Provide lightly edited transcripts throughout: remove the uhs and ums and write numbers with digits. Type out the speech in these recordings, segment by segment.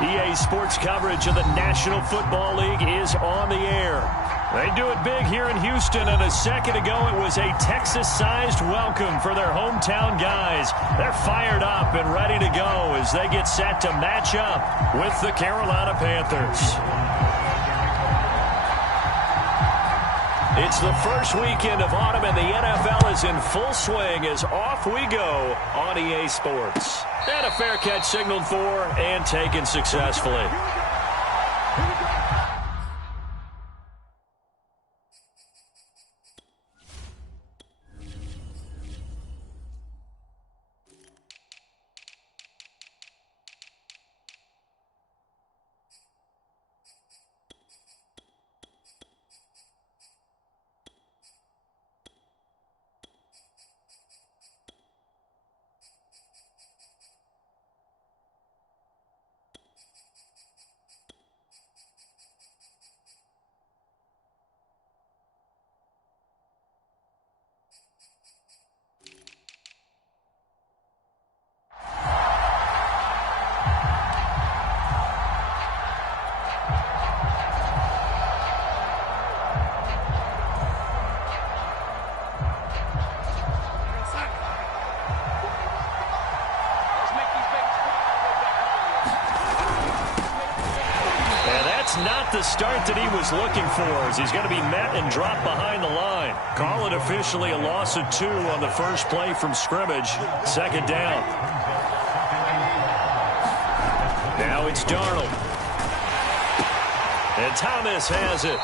EA Sports coverage of the National Football League is on the air. They do it big here in Houston, and a second ago it was a Texas-sized welcome for their hometown guys. They're fired up and ready to go as they get set to match up with the Carolina Panthers. It's the first weekend of autumn, and the NFL is in full swing as off we go on EA Sports. And a fair catch signaled for and taken successfully. Not the start that he was looking for, as he's going to be met and dropped behind the line. Call it officially a loss of 2 on the first play from scrimmage. Second down. Now it's Darnold. And Thomas has it.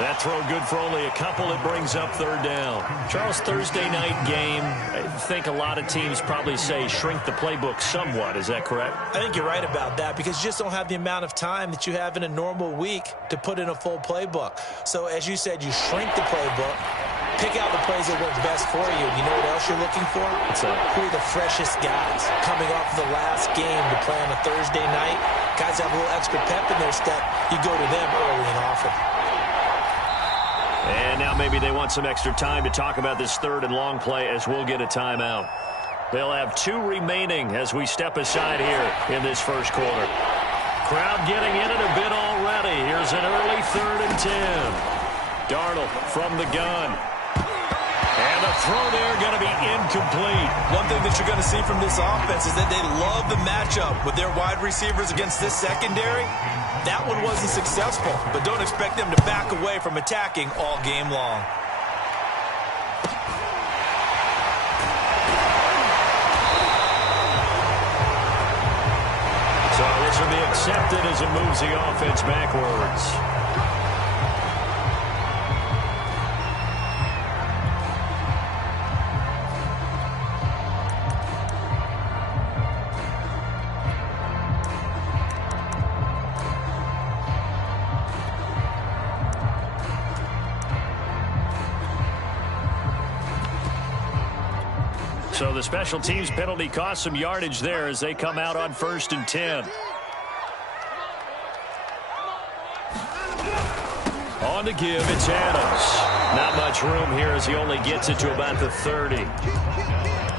That throw good for only a couple. It brings up third down. Charles, Thursday night game, I think a lot of teams probably say shrink the playbook somewhat. Is that correct? I think you're right about that because you just don't have the amount of time that you have in a normal week to put in a full playbook. So as you said, you shrink the playbook, pick out the plays that work best for you. You know what else you're looking for? Who are the freshest guys coming off the last game to play on a Thursday night? Guys have a little extra pep in their step. You go to them early and often. And now maybe they want some extra time to talk about this third and long play as we'll get a timeout. They'll have 2 remaining as we step aside here in this first quarter. Crowd getting in it a bit already. Here's an early 3rd and 10. Darnold from the gun. And the throw there going to be incomplete. One thing that you're going to see from this offense is that they love the matchup with their wide receivers against this secondary. That one wasn't successful, but don't expect them to back away from attacking all game long. So this will be accepted as it moves the offense backwards. So the special teams penalty cost some yardage there as they come out on 1st and 10. On the give, it's Adams. Not much room here as he only gets it to about the 30.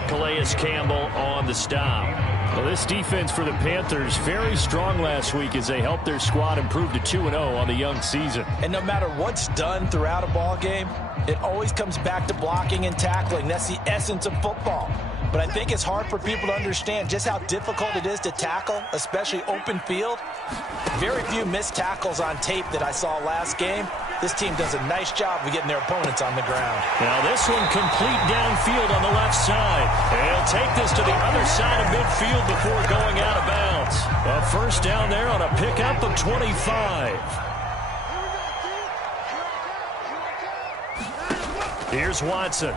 Calais Campbell on the stop. Well, this defense for the Panthers, very strong last week as they helped their squad improve to 2-0 on the young season. And no matter what's done throughout a ball game, it always comes back to blocking and tackling. That's the essence of football. But I think it's hard for people to understand just how difficult it is to tackle, especially open field. Very few missed tackles on tape that I saw last game. This team does a nice job of getting their opponents on the ground. Now this one complete downfield on the left side. They'll take this to the other side of midfield before going out of bounds. A first down there on a pickup of 25. Here's Watson.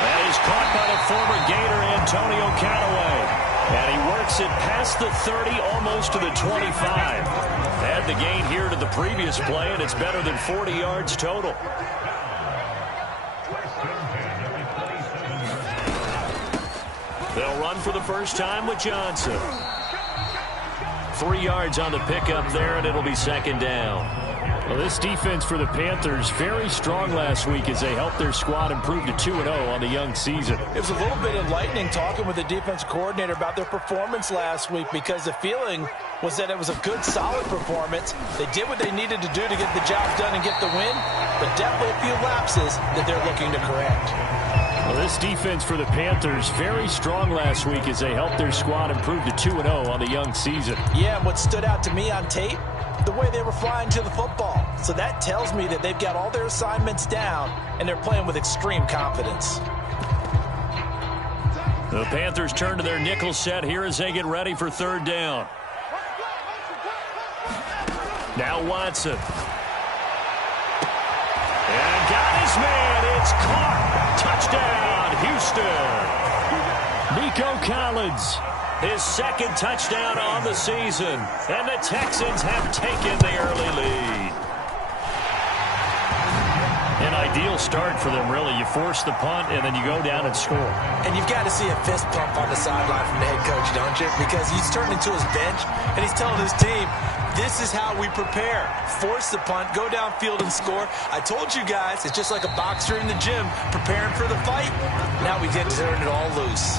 That is caught by the former Gator Antonio Callaway. And he works it past the 30, almost to the 25. Add the gain here to the previous play, and it's better than 40 yards total. They'll run for the first time with Johnson. 3 yards on the pickup there, and it'll be second down. Well, this defense for the Panthers, very strong last week as they helped their squad improve to 2-0 on the young season. It was a little bit enlightening talking with the defensive coordinator about their performance last week, because the feeling was that it was a good, solid performance. They did what they needed to do to get the job done and get the win, but definitely a few lapses that they're looking to correct. Well, this defense for the Panthers, very strong last week as they helped their squad improve to 2-0 on the young season. Yeah, and what stood out to me on tape, the way they were flying to the football. So that tells me that they've got all their assignments down, and they're playing with extreme confidence. The Panthers turn to their nickel set here as they get ready for third down. Now Watson. And got his man. It's caught. Touchdown, Houston. Nico Collins, his second touchdown on the season. And the Texans have taken the early lead. An ideal start for them, really. You force the punt, and then you go down and score. And you've got to see a fist pump on the sideline from the head coach, don't you? Because he's turned into his bench, and he's telling his team, this is how we prepare. Force the punt, go downfield and score. I told you guys, it's just like a boxer in the gym preparing for the fight. Now we get to turn it all loose.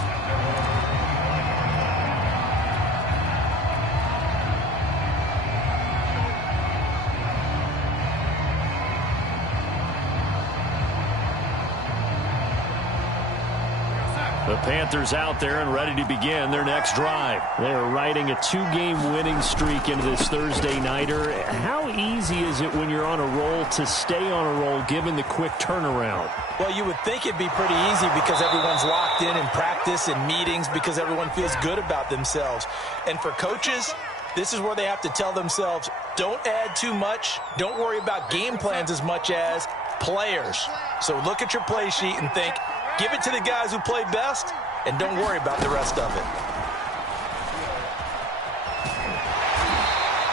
The Panthers out there and ready to begin their next drive. They're riding a 2-game winning streak into this Thursday nighter. How easy is it when you're on a roll to stay on a roll given the quick turnaround? Well, you would think it'd be pretty easy because everyone's locked in practice and meetings, because everyone feels good about themselves. And for coaches, this is where they have to tell themselves, don't add too much. Don't worry about game plans as much as players. So look at your play sheet and think, give it to the guys who play best, and don't worry about the rest of it.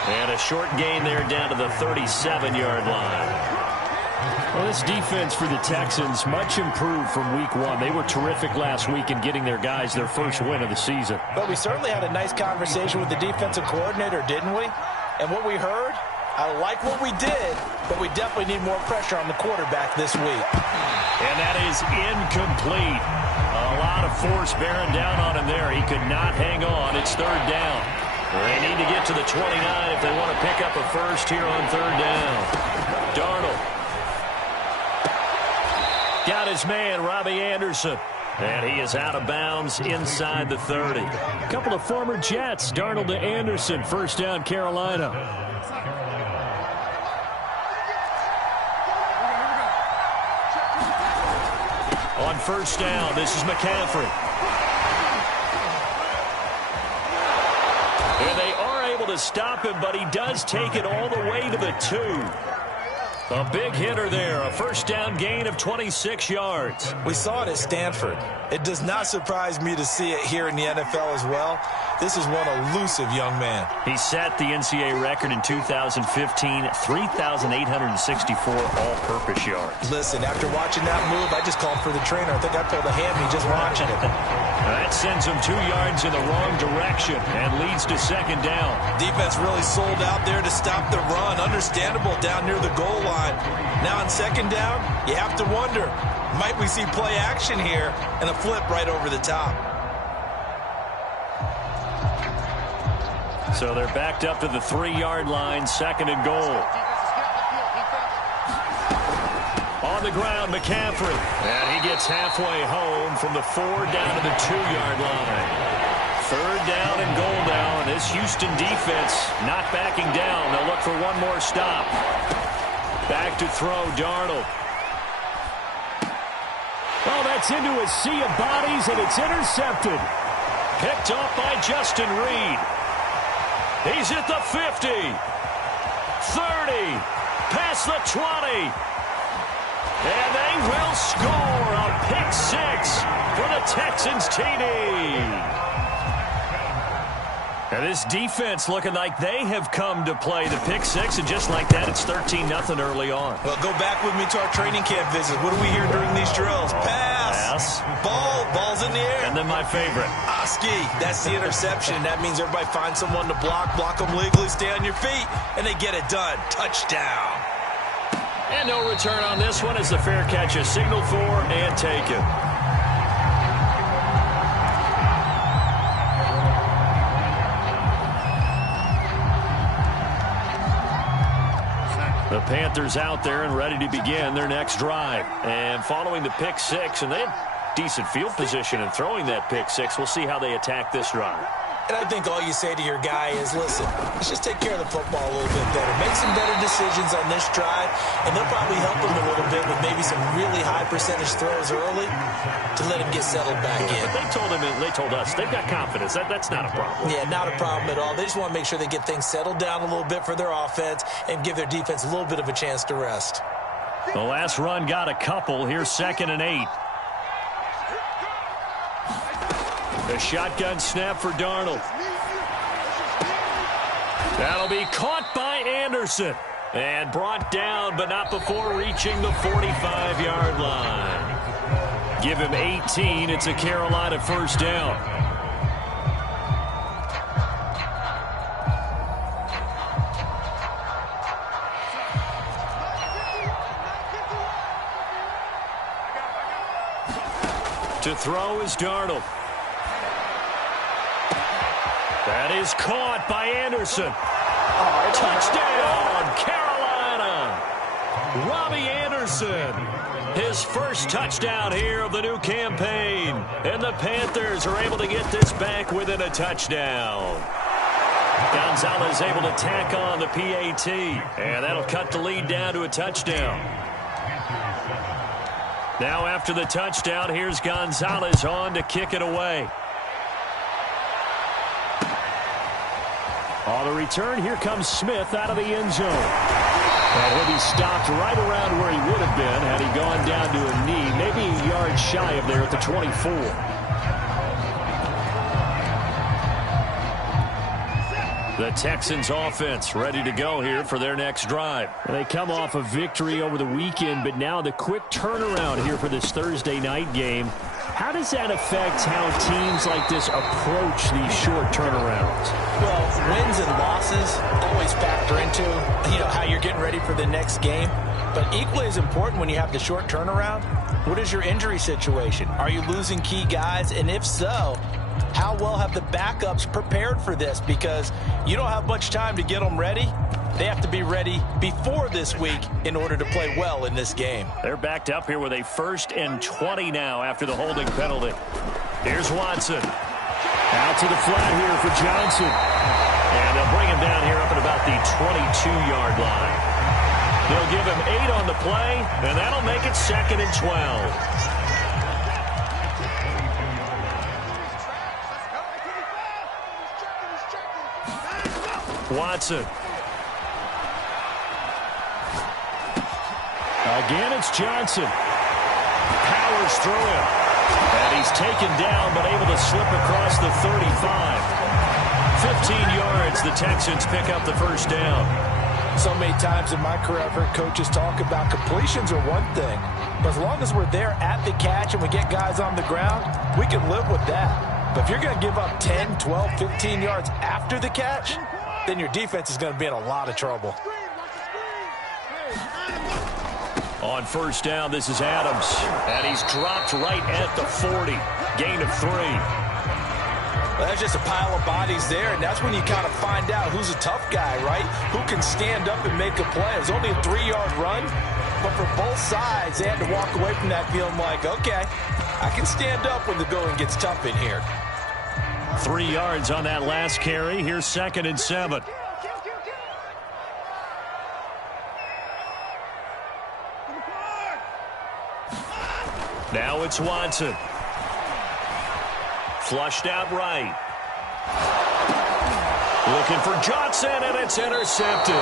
And a short gain there down to the 37-yard line. Well, this defense for the Texans, much improved from week one. They were terrific last week in getting their guys their first win of the season. But we certainly had a nice conversation with the defensive coordinator, didn't we? And what we heard, I like what we did, but we definitely need more pressure on the quarterback this week. And that is incomplete. A lot of force bearing down on him there. He could not hang on. It's third down. They need to get to the 29 if they want to pick up a first here on third down. Darnold. Got his man, Robbie Anderson. And he is out of bounds inside the 30. A couple of former Jets. Darnold to Anderson. First down, Carolina. On first down, this is McCaffrey. And they are able to stop him, but he does take it all the way to the 2. A big hitter there, a first down gain of 26 yards. We saw it at Stanford. It does not surprise me to see it here in the NFL as well. This is one elusive young man. He set the NCAA record in 2015, 3,864 all-purpose yards. Listen, after watching that move, I just called for the trainer. I think I pulled a hammy just watching it. That sends him 2 yards in the wrong direction and leads to second down. Defense really sold out there to stop the run. Understandable down near the goal line. Now on second down, you have to wonder, might we see play action here and a flip right over the top? So they're backed up to the 3-yard line, second and goal. On the ground, McCaffrey. And he gets halfway home from the 4 down to the 2-yard line. Third down and goal now, and this Houston defense not backing down. They'll look for one more stop. Back to throw, Darnold. Oh, that's into a sea of bodies, and it's intercepted. Picked off by Justin Reed. He's at the 50, 30, past the 20. And they will score a pick 6 for the Texans TD. And this defense looking like they have come to play the pick 6, and just like that, it's 13-0 early on. Well, go back with me to our training camp visit. What do we hear during these drills? Pass. Ball's in the air. And then my favorite. Oski, that's the interception. That means everybody finds someone to block them legally, stay on your feet, and they get it done. Touchdown. And no return on this one as the fair catch is signaled for and taken. The Panthers out there and ready to begin their next drive. And following the pick six, and they had decent field position in throwing that pick six. We'll see how they attack this drive. And I think all you say to your guy is, listen, let's just take care of the football a little bit better. Make some better decisions on this drive, and they'll probably help him a little bit with maybe some really high percentage throws early to let him get settled back in. But they told us they've got confidence. That's not a problem. Yeah, not a problem at all. They just want to make sure they get things settled down a little bit for their offense and give their defense a little bit of a chance to rest. The last run got a couple. Here's 2nd and 8. The shotgun snap for Darnold. That'll be caught by Anderson. And brought down, but not before reaching the 45-yard line. Give him 18. It's a Carolina first down. To throw is Darnold. That is caught by Anderson. Touchdown, Carolina. Robbie Anderson. His first touchdown here of the new campaign. And the Panthers are able to get this back within a touchdown. Gonzalez able to tack on the PAT. And that'll cut the lead down to a touchdown. Now after the touchdown, here's Gonzalez on to kick it away. On the return, here comes Smith out of the end zone. And he'll be stopped right around where he would have been had he gone down to a knee, maybe a yard shy of there at the 24. The Texans offense ready to go here for their next drive. They come off a victory over the weekend, but now the quick turnaround here for this Thursday night game. How does that affect how teams like this approach these short turnarounds? Well, wins and losses always factor into, how you're getting ready for the next game. But equally as important when you have the short turnaround, what is your injury situation? Are you losing key guys? And if so, how well have the backups prepared for this? Because you don't have much time to get them ready. They have to be ready before this week in order to play well in this game. They're backed up here with a 1st and 20 now after the holding penalty. Here's Watson. Out to the flat here for Johnson. And they'll bring him down here up at about the 22-yard line. They'll give him 8 on the play, and that'll make it 2nd and 12. Watson. Again, it's Johnson. Powers through him. And he's taken down, but able to slip across the 35. 15 yards, the Texans pick up the first down. So many times in my career, I've heard coaches talk about completions are one thing. But as long as we're there at the catch and we get guys on the ground, we can live with that. But if you're going to give up 10, 12, 15 yards after the catch, then your defense is going to be in a lot of trouble. On first down, this is Adams. And he's dropped right at the 40. Gain of 3. Well, that's just a pile of bodies there, and that's when you kind of find out who's a tough guy, right? Who can stand up and make a play. It was only a 3-yard run, but for both sides, they had to walk away from that feeling like, okay, I can stand up when the going gets tough in here. 3 yards on that last carry. Here's 2nd and 7. Now it's Watson. Flushed out right. Looking for Johnson, and it's intercepted.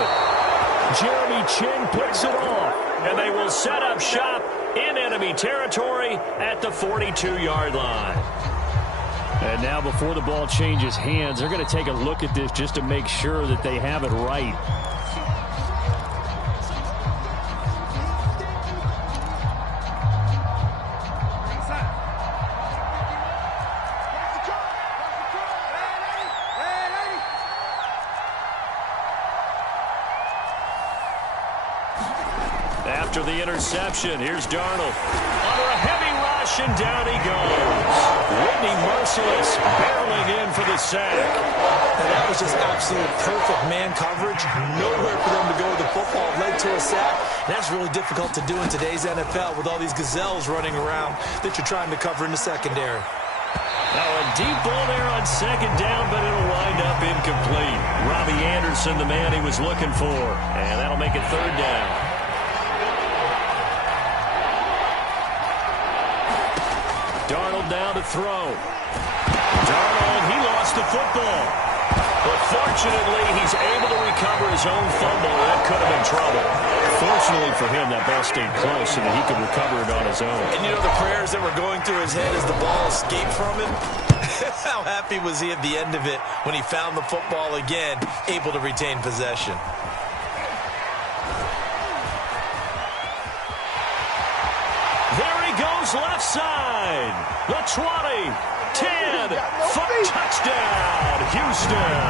Jeremy Chinn picks it off, and they will set up shop in enemy territory at the 42-yard line. And now before the ball changes hands, they're going to take a look at this just to make sure that they have it right. after the interception. Here's Darnold. Under a heavy rush, and down he goes. Whitney Mercilus barreling in for the sack. And that was just absolute perfect man coverage. Nowhere for them to go with the football. Led to a sack. And that's really difficult to do in today's NFL with all these gazelles running around that you're trying to cover in the secondary. Now a deep ball there on second down, but it'll wind up incomplete. Robbie Anderson, the man he was looking for. And that'll make it third down. Darnold now to throw. Darnold, he lost the football. But fortunately, he's able to recover his own fumble. That could have been trouble. Fortunately for him, that ball stayed close so that he could recover it on his own. And you know the prayers that were going through his head as the ball escaped from him? How happy was he at the end of it when he found the football again, able to retain possession? There he goes left side. The 20, 10, 5, touchdown, Houston.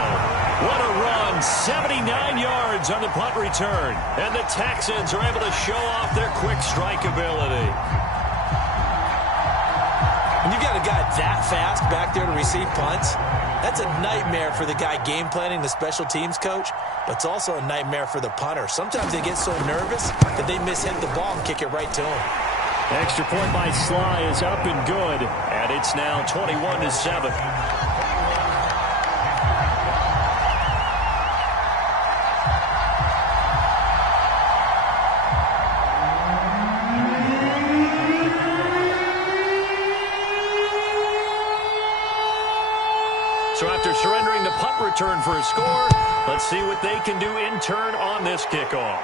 What a run, 79 yards on the punt return. And the Texans are able to show off their quick strike ability. When you got a guy that fast back there to receive punts, that's a nightmare for the guy game planning, the special teams coach, but it's also a nightmare for the punter. Sometimes they get so nervous that they mishit the ball and kick it right to him. Extra point by Sly is up and good, and it's now 21-7. So after surrendering the punt return for a score, let's see what they can do in turn on this kickoff.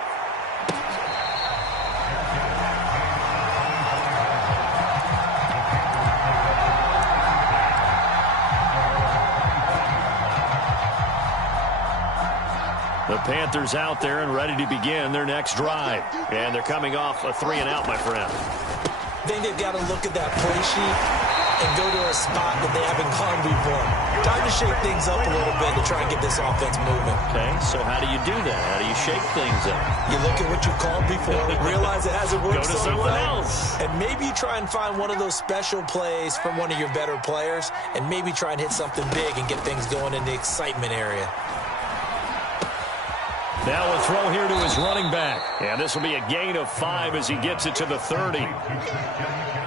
The Panthers out there and ready to begin their next drive. And they're coming off a 3-and-out, my friend. I think they've got to look at that play sheet and go to a spot that they haven't gone before. Time to shake things up a little bit to try and get this offense moving. Okay, so how do you do that? How do you shake things up? You look at what you called before, realize it hasn't worked so well. Else. And maybe you try and find one of those special plays from one of your better players, and maybe try and hit something big and get things going in the excitement area. Now a throw here to his running back. And this will be a gain of 5 as he gets it to the 30.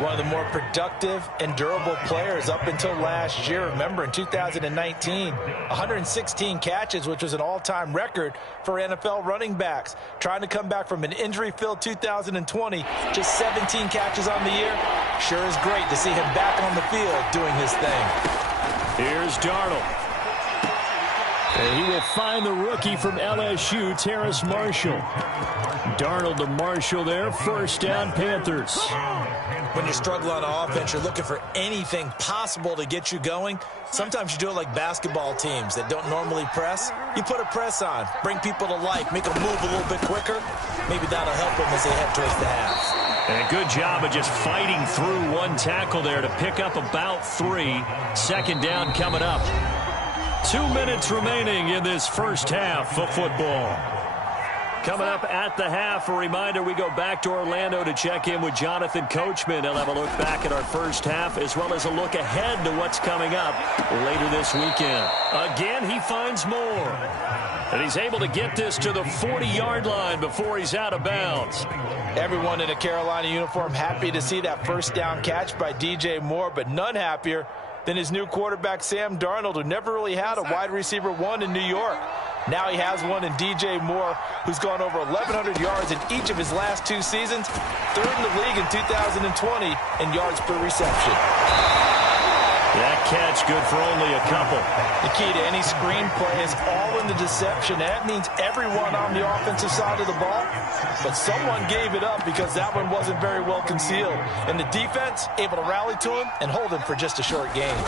One of the more productive and durable players up until last year. Remember, in 2019, 116 catches, which was an all-time record for NFL running backs. Trying to come back from an injury-filled 2020, just 17 catches on the year. Sure is great to see him back on the field doing his thing. Here's Darnold. And he will find the rookie from LSU, Terrace Marshall. Darnold to Marshall there. First down, Panthers. When you struggle on offense, you're looking for anything possible to get you going. Sometimes you do it like basketball teams that don't normally press. You put a press on, bring people to life, make them move a little bit quicker. Maybe that'll help them as they head towards the half. And a good job of just fighting through one tackle there to pick up about 3. Second down coming up. 2 minutes remaining in this first half of football. Coming up at the half, a reminder, we go back to Orlando to check in with Jonathan Coachman. He'll have a look back at our first half as well as a look ahead to what's coming up later this weekend. Again, he finds more. And he's able to get this to the 40-yard line before he's out of bounds. Everyone in a Carolina uniform happy to see that first down catch by DJ Moore, but none happier than his new quarterback, Sam Darnold, who never really had a wide receiver one in New York. Now he has one in DJ Moore, who's gone over 1,100 yards in each of his last 2 seasons, third in the league in 2020 in yards per reception. That catch good for only a couple. The key to any screenplay is all in the deception. That means everyone on the offensive side of the ball, but someone gave it up because that one wasn't very well concealed. And the defense able to rally to him and hold him for just a short game.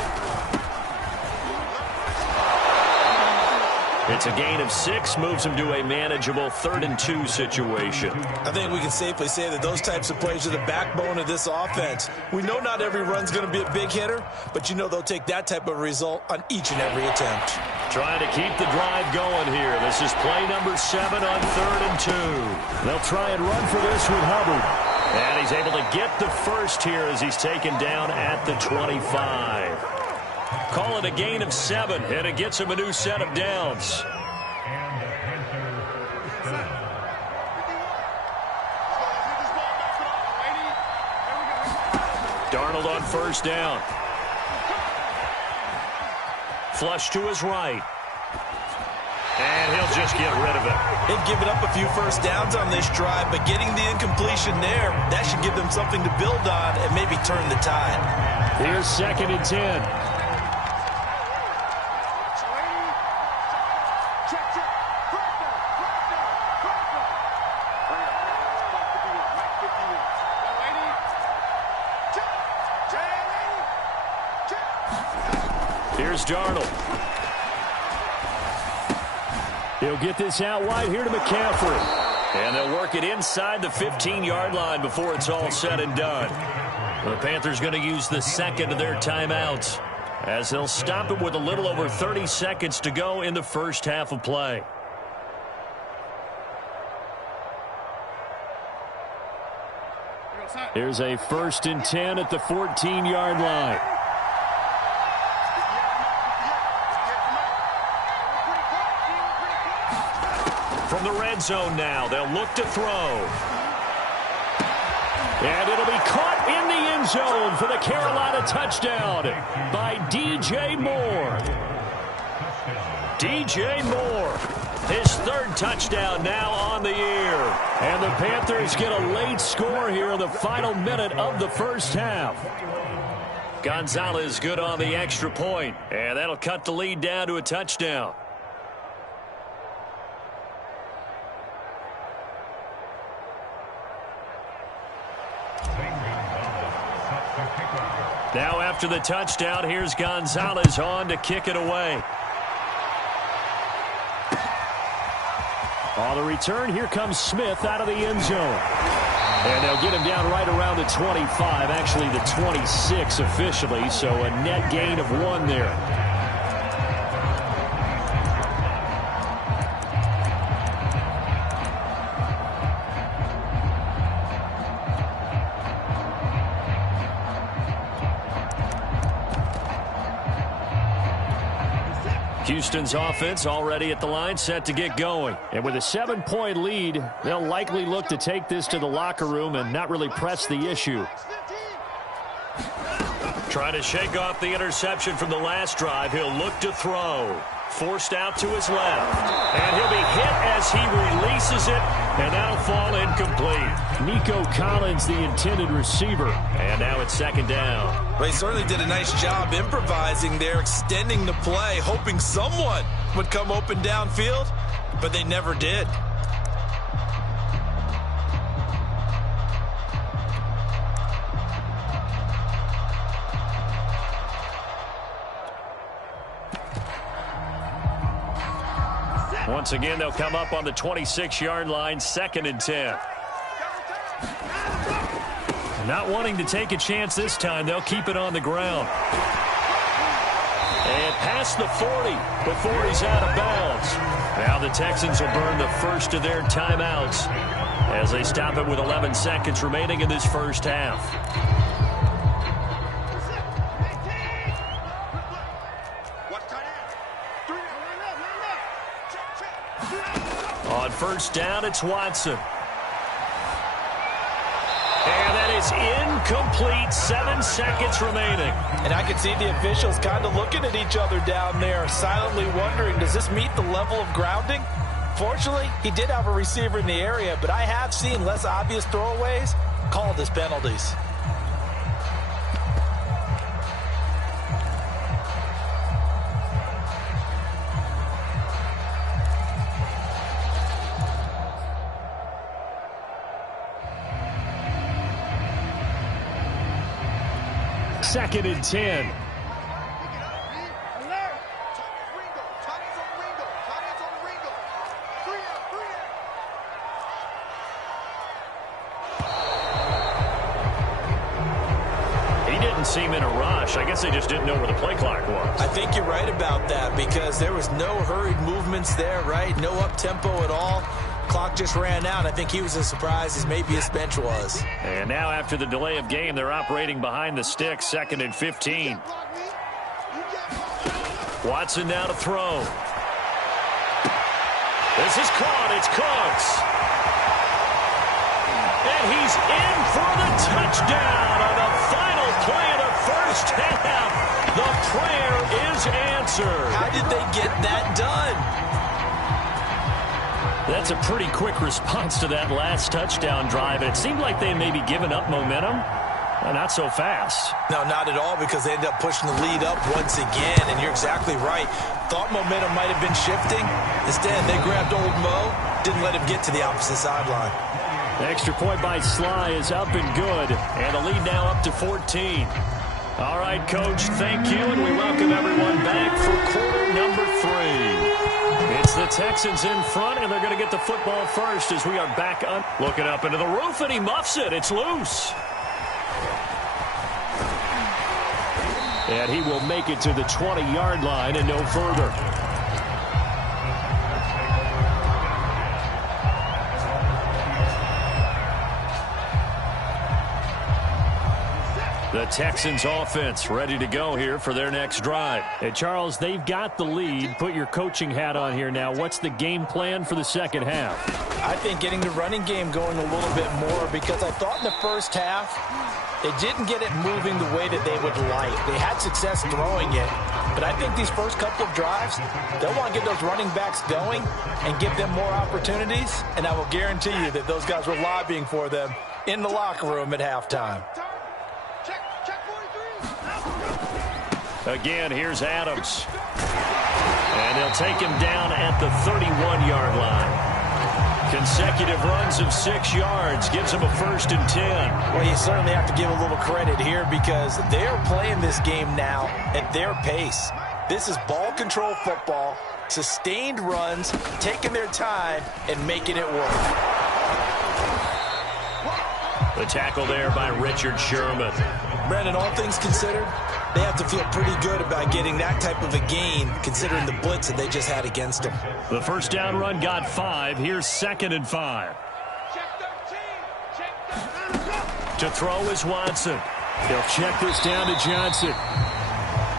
It's a gain of 6, moves them to a manageable 3rd and 2 situation. I think we can safely say that those types of plays are the backbone of this offense. We know not every run's going to be a big hitter, but you know they'll take that type of result on each and every attempt. Trying to keep the drive going here. This is play number 7 on 3rd and 2. They'll try and run for this with Hubbard. And he's able to get the first here as he's taken down at the 25. Call it a gain of 7, and it gets him a new set of downs. Darnold on first down. Flush to his right. And he'll just get rid of it. They've given up a few first downs on this drive, but getting the incompletion there, that should give them something to build on and maybe turn the tide. Here's 2nd and 10. Here's Darnold. He'll get this out wide here to McCaffrey. And they'll work it inside the 15-yard line before it's all said and done. The Panthers going to use the second of their timeouts as they'll stop it with a little over 30 seconds to go in the first half of play. Here's a 1st and 10 at the 14-yard line. From the red zone now, they'll look to throw. And it'll be caught in the end zone for the Carolina touchdown by D.J. Moore. D.J. Moore, his 3rd touchdown now on the year. And the Panthers get a late score here in the final minute of the first half. Gonzalez good on the extra point, and that'll cut the lead down to a touchdown. Now after the touchdown, here's Gonzalez on to kick it away. On the return, here comes Smith out of the end zone. And they'll get him down right around the 25, actually the 26 officially, so a net gain of 1 there. Houston's offense already at the line, set to get going. And with a 7-point lead, they'll likely look to take this to the locker room and not really press the issue. Trying to shake off the interception from the last drive. He'll look to throw. Forced out to his left. And he'll be hit as he releases it, and that'll fall incomplete. Nico Collins, the intended receiver. And now it's 2nd down. Well, he certainly did a nice job improvising there, extending the play, hoping someone would come open downfield, but they never did. Once again, they'll come up on the 26-yard line, 2nd and 10. Not wanting to take a chance this time, they'll keep it on the ground. And past the 40 before he's out of bounds. Now the Texans will burn the first of their timeouts as they stop it with 11 seconds remaining in this first half. On first down, it's Watson. And that is incomplete. 7 seconds remaining. And I can see the officials kind of looking at each other down there, silently wondering, does this meet the level of grounding? Fortunately, he did have a receiver in the area, but I have seen less obvious throwaways called as penalties. Second and 10. guess they just didn't know where the play clock was. I think you're right about that because there was no hurried movements there, right? No up-tempo at all. Clock just ran out. I think he was as surprised as maybe his bench was. And now after the delay of game, they're operating behind the sticks, 2nd and 15. Watson now to throw. This is caught. It's Cooks. And he's in for the touchdown on the final play of the first half. The prayer is answered. How did they get that done? That's a pretty quick response to that last touchdown drive. It seemed like they may be giving up momentum. Not so fast. No, not at all, because they ended up pushing the lead up once again, and you're exactly right. Thought momentum might have been shifting. Instead, they grabbed old Mo, didn't let him get to the opposite sideline. The extra point by Sly is up and good, and the lead now up to 14. All right, Coach, thank you, and we welcome everyone back for quarter number 3. It's the Texans in front, and they're going to get the football first as we are back up. Looking up into the roof, and he muffs it. It's loose. And he will make it to the 20-yard line and no further. The Texans offense ready to go here for their next drive. And Charles, they've got the lead. Put your coaching hat on here now. What's the game plan for the second half? I think getting the running game going a little bit more, because I thought in the first half they didn't get it moving the way that they would like. They had success throwing it, but I think these first couple of drives, they'll want to get those running backs going and give them more opportunities, and I will guarantee you that those guys were lobbying for them in the locker room at halftime. Again, here's Adams. And they'll take him down at the 31-yard line. Consecutive runs of 6 yards gives him a 1st and 10. Well, you certainly have to give a little credit here because they're playing this game now at their pace. This is ball control football, sustained runs, taking their time and making it work. The tackle there by Richard Sherman. Brandon, all things considered, they have to feel pretty good about getting that type of a gain considering the blitz that they just had against them. The first down run got 5. Here's 2nd and 5. To throw is Watson. They'll check this down to Johnson.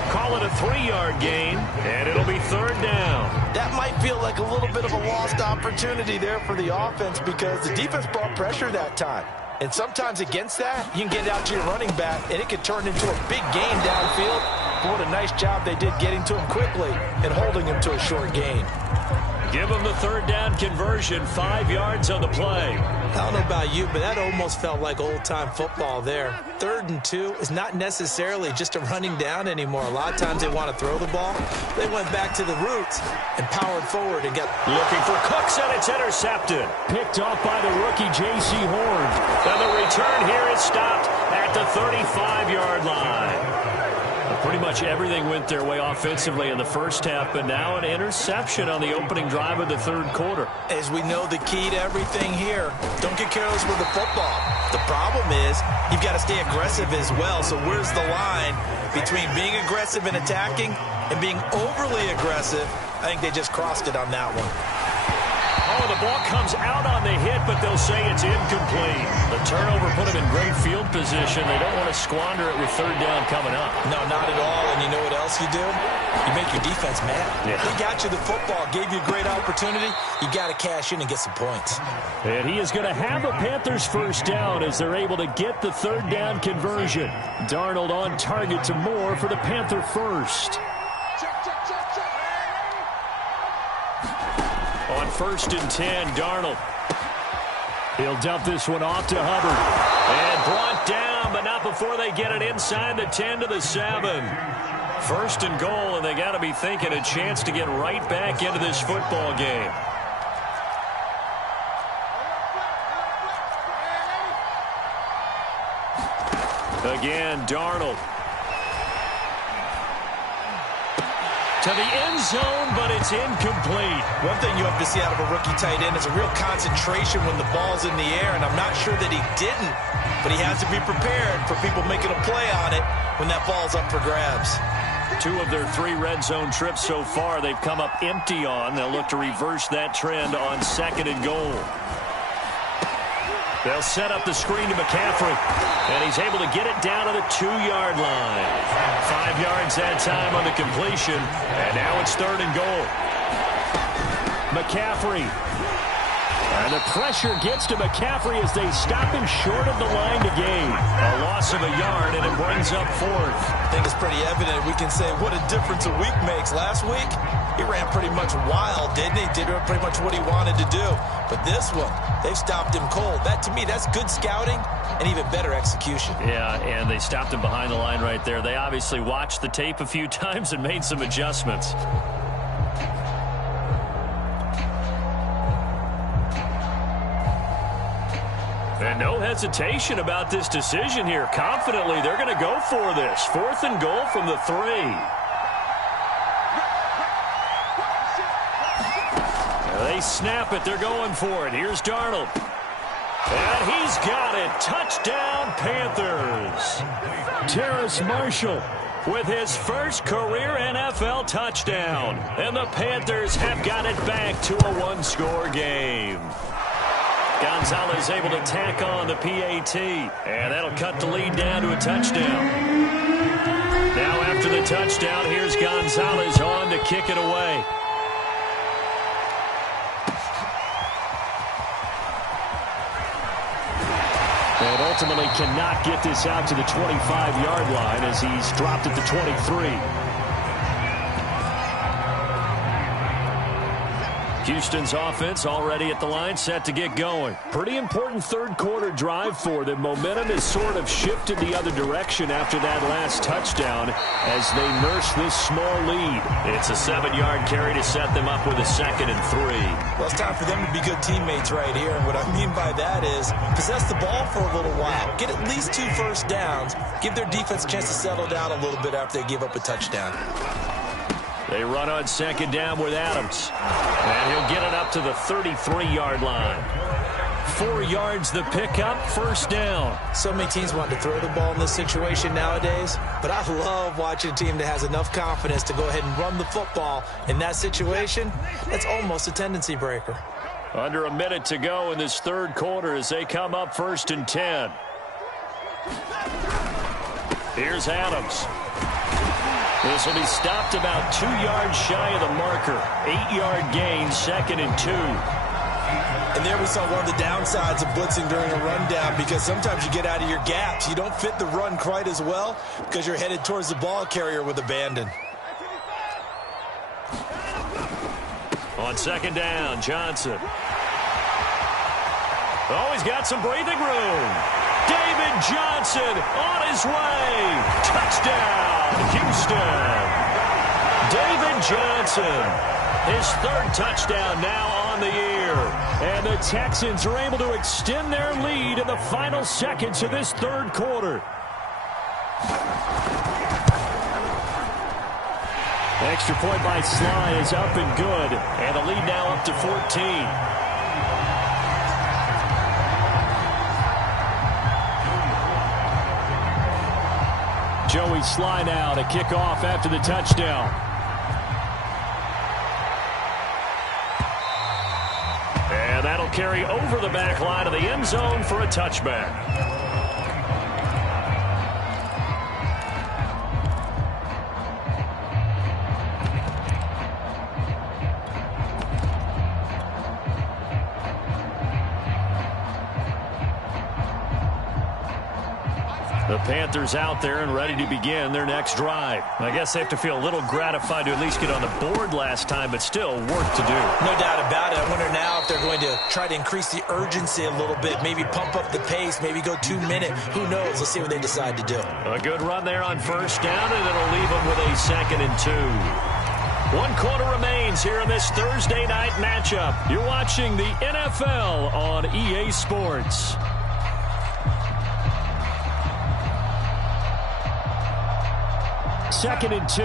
Call it a 3-yard gain, and it'll be 3rd down. That might feel like a little bit of a lost opportunity there for the offense because the defense brought pressure that time. And sometimes against that, you can get out to your running back, and it can turn into a big gain downfield. But what a nice job they did getting to him quickly and holding him to a short gain. Give him the 3rd down conversion, 5 yards on the play. I don't know about you, but that almost felt like old-time football there. 3rd and 2 is not necessarily just a running down anymore. A lot of times they want to throw the ball. They went back to the roots and powered forward and got looking for Cooks, and it's intercepted. Picked off by the rookie J.C. Horn. And the return here is stopped at the 35-yard line. Pretty much everything went their way offensively in the first half, but now an interception on the opening drive of the 3rd quarter. As we know, the key to everything here, don't get careless with the football. The problem is you've got to stay aggressive as well. So where's the line between being aggressive and attacking and being overly aggressive? I think they just crossed it on that one. Oh, the ball comes out on the hit, but they'll say it's incomplete. The turnover put them in great field position. They don't want to squander it with 3rd down coming up. No, not at all. And you know what else you do? You make your defense mad. Yeah. They got you the football, gave you a great opportunity. You got to cash in and get some points. And he is going to have a Panthers 1st down as they're able to get the 3rd down conversion. Darnold on target to Moore for the Panther 1st. On 1st and 10, Darnold. He'll dump this one off to Hubbard. And brought down, but not before they get it inside the 10 to the 7. 1st and goal, and they got to be thinking a chance to get right back into this football game. Again, Darnold. To the end zone, but it's incomplete. One thing you have to see out of a rookie tight end is a real concentration when the ball's in the air, and I'm not sure that he didn't, but he has to be prepared for people making a play on it when that ball's up for grabs. 2 of their 3 red zone trips so far they've come up empty on. They'll look to reverse that trend on 2nd and goal. They'll set up the screen to McCaffrey, and he's able to get it down to the 2-yard line. 5 yards that time on the completion, and now it's 3rd and goal. McCaffrey. And the pressure gets to McCaffrey as they stop him short of the line to gain. A loss of a yard, and it brings up 4th. I think it's pretty evident. We can say what a difference a week makes. Last week, he ran pretty much wild, didn't he? Did pretty much what he wanted to do. But this one, they've stopped him cold. That, to me, that's good scouting and even better execution. Yeah, and they stopped him behind the line right there. They obviously watched the tape a few times and made some adjustments. And no hesitation about this decision here. Confidently, they're going to go for this. 4th and goal from the 3. They snap it. They're going for it. Here's Darnold. And he's got it. Touchdown, Panthers. Terrace Marshall with his first career NFL touchdown. And the Panthers have got it back to a 1-score game. Gonzalez able to tack on the PAT, and that'll cut the lead down to a touchdown. Now after the touchdown, here's Gonzalez on to kick it away. And ultimately cannot get this out to the 25-yard line as he's dropped at the 23. Houston's offense already at the line, set to get going. Pretty important 3rd quarter drive for them. Momentum has sort of shifted the other direction after that last touchdown as they nurse this small lead. It's a 7-yard carry to set them up with a 2nd and 3. Well, it's time for them to be good teammates right here. And what I mean by that is possess the ball for a little while. Get at least 2 first downs. Give their defense a chance to settle down a little bit after they give up a touchdown. They run on 2nd down with Adams. And he'll get it up to the 33-yard line. 4 yards the pickup, 1st down. So many teams want to throw the ball in this situation nowadays, but I love watching a team that has enough confidence to go ahead and run the football in that situation. That's almost a tendency breaker. Under a minute to go in this 3rd quarter as they come up 1st and 10. Here's Adams. This will be stopped about 2 yards shy of the marker. 8-yard gain, 2nd and 2. And there we saw one of the downsides of blitzing during a rundown, because sometimes you get out of your gaps. You don't fit the run quite as well because you're headed towards the ball carrier with abandon. On 2nd down, Johnson. Oh, he's got some breathing room. David Johnson on his way. Touchdown, Houston. David Johnson, his 3rd touchdown now on the year. And the Texans are able to extend their lead in the final seconds of this 3rd quarter. Extra point by Sly is up and good. And the lead now up to 14. Joey Sly now to kick off after the touchdown. And that'll carry over the back line of the end zone for a touchback. The Panthers out there and ready to begin their next drive. I guess they have to feel a little gratified to at least get on the board last time, but still work to do. No doubt about it. I wonder now if they're going to try to increase the urgency a little bit, maybe pump up the pace, maybe go 2-minute. Who knows? Let's see what they decide to do. A good run there on 1st down, and it'll leave them with a 2nd and 2. 1 quarter remains here in this Thursday night matchup. You're watching the NFL on EA Sports. Second and 2.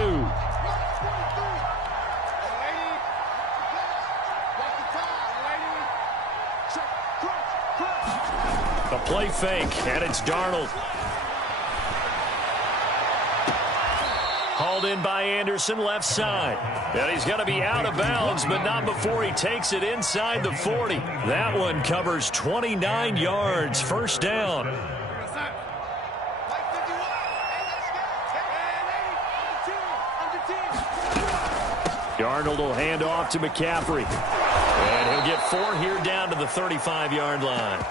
Play fake, and it's Darnold. Hauled in by Anderson, left side. And he's going to be out of bounds, but not before he takes it inside the 40. That one covers 29 yards, first down. Darnold will hand off to McCaffrey. And he'll get 4 here down to the 35-yard line.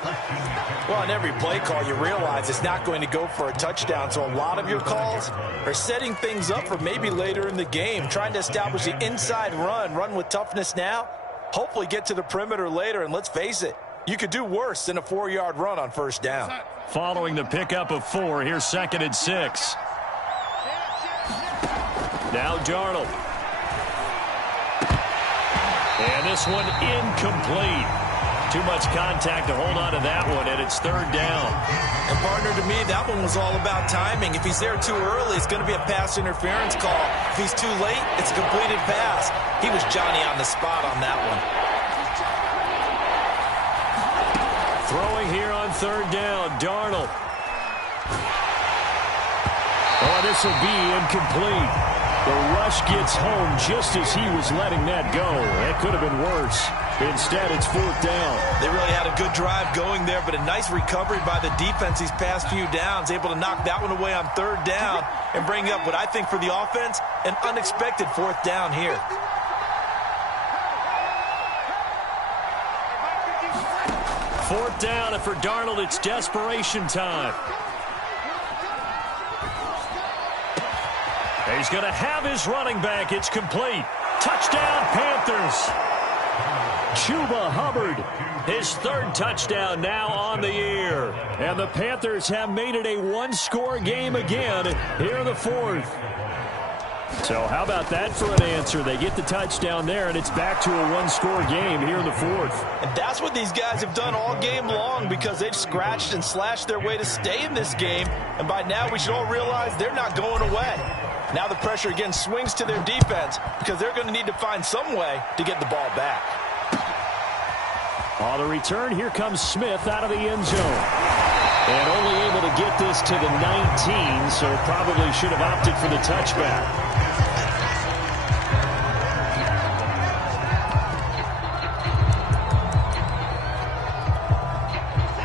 Well, on every play call, you realize it's not going to go for a touchdown. So a lot of your calls are setting things up for maybe later in the game, trying to establish the inside run with toughness now, hopefully get to the perimeter later. And let's face it, you could do worse than a 4-yard run on first down. Following the pickup of 4, here's 2nd and 6. Now Darnold. And this one incomplete. Too much contact to hold on to that one, and it's 3rd down. And, partner, to me, that one was all about timing. If he's there too early, it's going to be a pass interference call. If he's too late, it's a completed pass. He was Johnny on the spot on that one. Throwing here on 3rd down, Darnold. Oh, this will be incomplete. The rush gets home just as he was letting that go. That could have been worse. Instead, it's 4th down. They really had a good drive going there, but a nice recovery by the defense these past few downs, able to knock that one away on 3rd down and bring up what I think for the offense, an unexpected 4th down here. Fourth down, and for Darnold, it's desperation time. He's going to have his running back. It's complete. Touchdown, Panthers. Chuba Hubbard, his 3rd touchdown now on the year. And the Panthers have made it a one-score game again here in the 4th. So how about that for an answer? They get the touchdown there, and it's back to a one-score game here in the 4th. And that's what these guys have done all game long, because they've scratched and slashed their way to stay in this game. And by now, we should all realize they're not going away. Now the pressure again swings to their defense, because they're going to need to find some way to get the ball back. On the return, here comes Smith out of the end zone. And only able to get this to the 19, so probably should have opted for the touchback.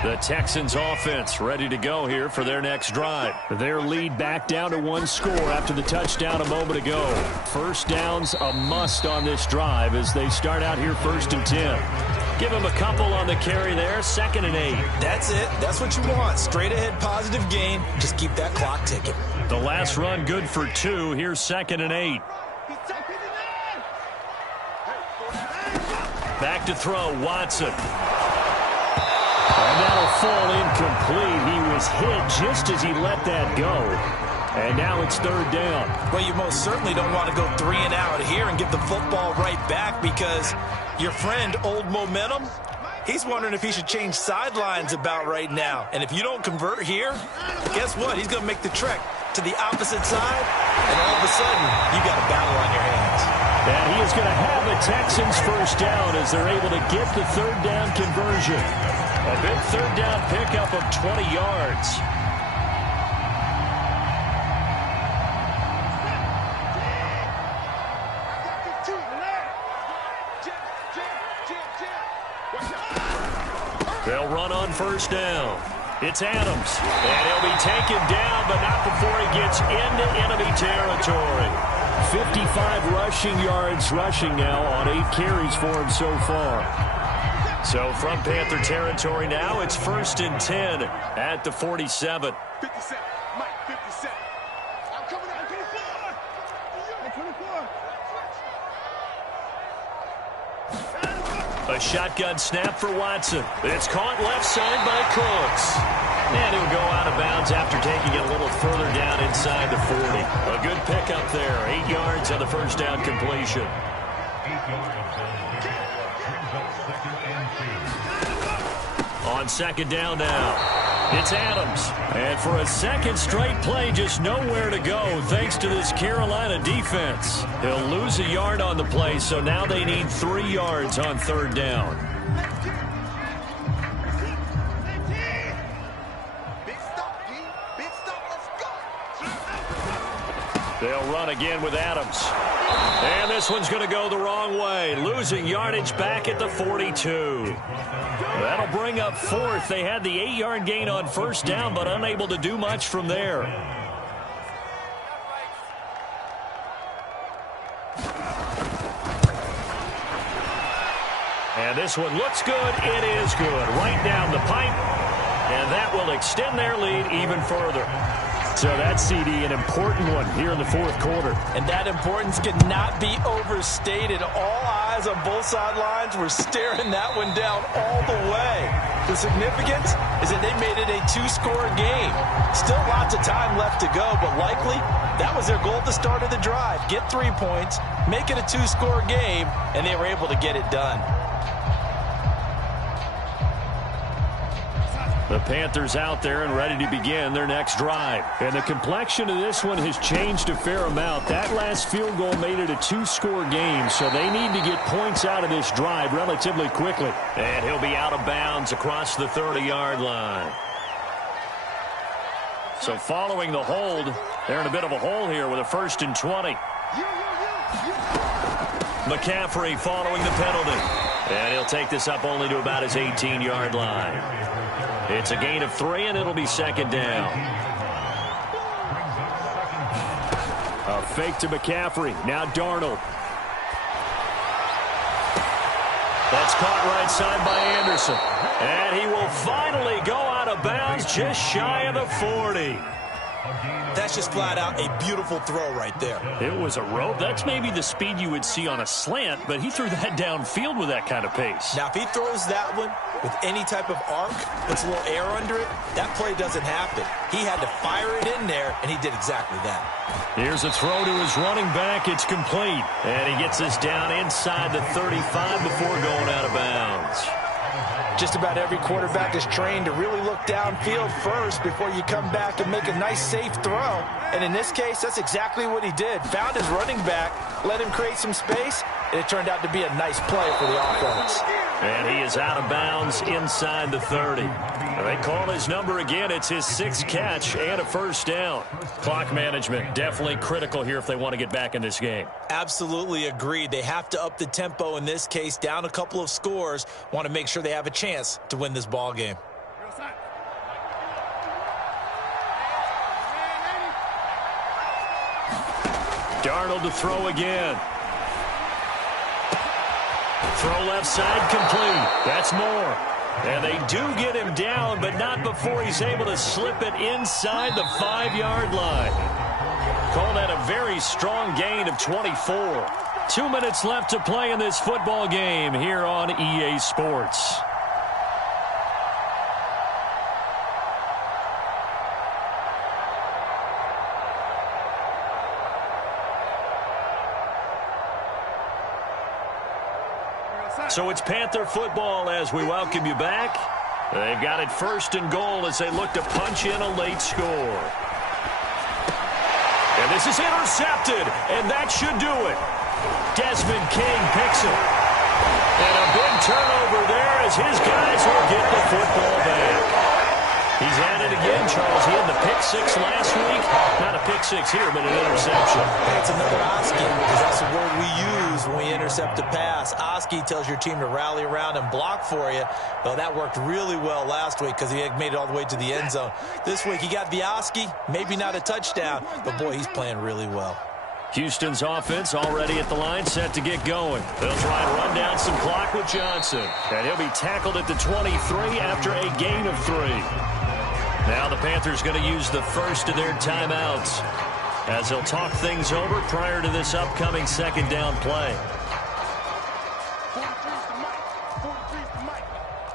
The Texans offense ready to go here for their next drive. Their lead back down to 1 score after the touchdown a moment ago. First down's a must on this drive as they start out here 1st and 10. Give him a couple on the carry there, 2nd and 8. That's it. That's what you want. Straight ahead positive gain. Just keep that clock ticking. The last run good for 2. Here's 2nd and 8. Back to throw, Watson. And that'll fall incomplete. He was hit just as he let that go. And now it's 3rd down. Well, you most certainly don't want to go 3 and out here and get the football right back, because your friend, Old Momentum, he's wondering if he should change sidelines about right now. And if you don't convert here, guess what? He's going to make the trek to the opposite side, and all of a sudden, you've got a battle on your hands. And he is going to have the Texans first down as they're able to get the 3rd down conversion. A big 3rd down pickup of 20 yards. They'll run on first down. It's Adams. And he'll be taken down, but not before he gets into enemy territory. 55 rushing yards rushing now on 8 carries for him so far. So from Panther territory now, it's 1st and 10 at the 47. 57, Mike, 57. I'm coming out, 24. A shotgun snap for Watson. It's caught left side by Cooks. And he'll go out of bounds after taking it a little further down inside the 40. A good pickup there. 8 yards on the first down completion. On 2nd down now, it's Adams. And for a 2nd straight play, just nowhere to go thanks to this Carolina defense. He'll lose a yard on the play, so now they need 3 yards on 3rd down. run again with Adams. And this one's going to go the wrong way, losing yardage back at the 42. That'll bring up fourth. They had the 8-yard gain on first down, but unable to do much from there. And this one looks good. It is good. Right down the pipe. And that will extend their lead even further. So that's, CD, an important one here in the fourth quarter. And that importance cannot be overstated. All eyes on both sidelines were staring that one down all the way. The significance is that they made it a 2-score game. Still lots of time left to go, but likely that was their goal at the start of the drive. Get 3 points, make it a 2-score game, and they were able to get it done. The Panthers out there and ready to begin their next drive. And the complexion of this one has changed a fair amount. That last field goal made it a 2-score game, so they need to get points out of this drive relatively quickly. And he'll be out of bounds across the 30-yard line. So following the hold, they're in a bit of a hole here with a 1st and 20. McCaffrey following the penalty. And he'll take this up only to about his 18-yard line. It's a gain of 3, and it'll be 2nd down. A fake to McCaffrey. Now Darnold. That's caught right side by Anderson. And he will finally go out of bounds just shy of the 40. That's just flat out a beautiful throw right there. It was a rope. That's maybe the speed you would see on a slant, but he threw that downfield with that kind of pace. Now, if he throws that one with any type of arc, puts a little air under it, that play doesn't happen. He had to fire it in there, and he did exactly that. Here's a throw to his running back. It's complete. And he gets this down inside the 35 before going out of bounds. Just about every quarterback is trained to really look downfield first before you come back and make a nice, safe throw. And in this case, that's exactly what he did. Found his running back, let him create some space, and it turned out to be a nice play for the offense. And he is out of bounds inside the 30. They call his number again. It's his 6th catch and a 1st down. Clock management definitely critical here if they want to get back in this game. Absolutely agreed. They have to up the tempo in this case, down a couple of scores. Want to make sure they have a chance to win this ball game. Darnold to throw again. Throw left side complete. That's more. And they do get him down, but not before he's able to slip it inside the 5-yard line. Call that a very strong gain of 24. 2 minutes left to play in this football game here on EA Sports. So it's Panther football as we welcome you back. They've got it 1st and goal as they look to punch in a late score. And this is intercepted, and that should do it. Desmond King picks it. And a big turnover there as his guys will get the football back. He's at it again, Charles. He had the pick 6 last week. Not a pick 6 here, but an interception. It's another Oski, because that's the word we use when we intercept a pass. Oski tells your team to rally around and block for you. Well, that worked really well last week because he had made it all the way to the end zone. This week, he got the Oski, maybe not a touchdown, but, boy, he's playing really well. Houston's offense already at the line, set to get going. They'll try and run down some clock with Johnson. And he'll be tackled at the 23 after a gain of 3. Now the Panthers going to use the first of their timeouts as they'll talk things over prior to this upcoming 2nd down play.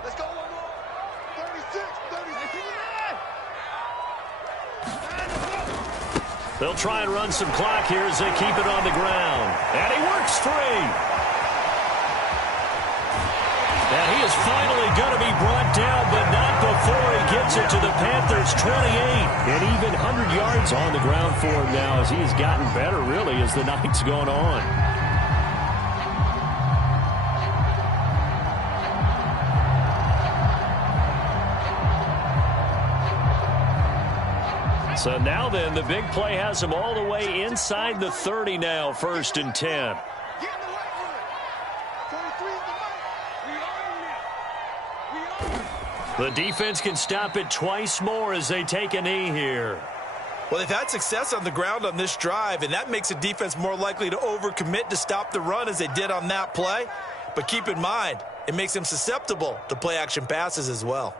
Let's go, 36, 36. They'll try and run some clock here as they keep it on the ground. And he works free. And he is finally going to be brought down, but not before he gets it to the Panthers' 28. And even 100 yards on the ground for him now as he has gotten better, really, as the night's gone on. So now then, the big play has them all the way inside the 30 now, 1st and 10. Get in the right one. 43 is the mic. We own it. The defense can stop it twice more as they take a knee here. Well, they've had success on the ground on this drive, and that makes the defense more likely to overcommit to stop the run as they did on that play. But keep in mind, it makes them susceptible to play-action passes as well.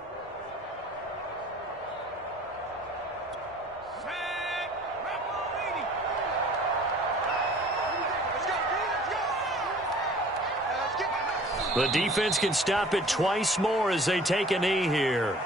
The defense can stop it twice more as they take a knee here.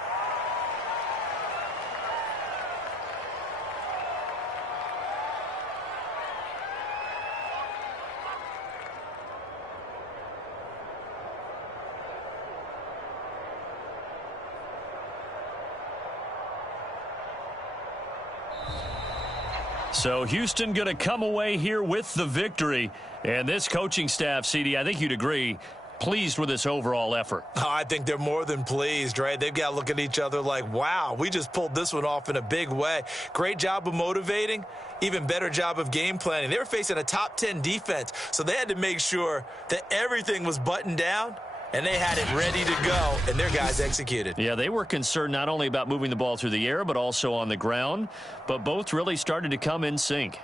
So Houston going to come away here with the victory. And this coaching staff, CD, I think you'd agree, pleased with this overall effort. Oh, I think they're more than pleased, right? They've got to look at each other like, wow, we just pulled this one off in a big way. Great job of motivating, even better job of game planning. They were facing a top 10 defense, so they had to make sure that everything was buttoned down, and they had it ready to go, and their guys executed. Yeah, they were concerned not only about moving the ball through the air, but also on the ground, but both really started to come in sync.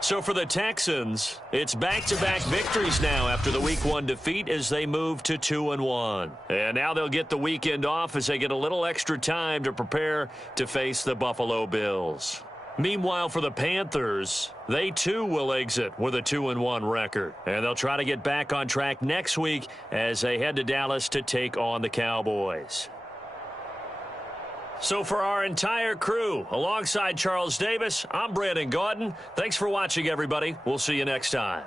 So for the Texans, it's back-to-back victories now after the Week 1 defeat as they move to 2-1. And now they'll get the weekend off as they get a little extra time to prepare to face the Buffalo Bills. Meanwhile, for the Panthers, they too will exit with a 2-1 record. And they'll try to get back on track next week as they head to Dallas to take on the Cowboys. So for our entire crew, alongside Charles Davis, I'm Brandon Gaudin. Thanks for watching, everybody. We'll see you next time.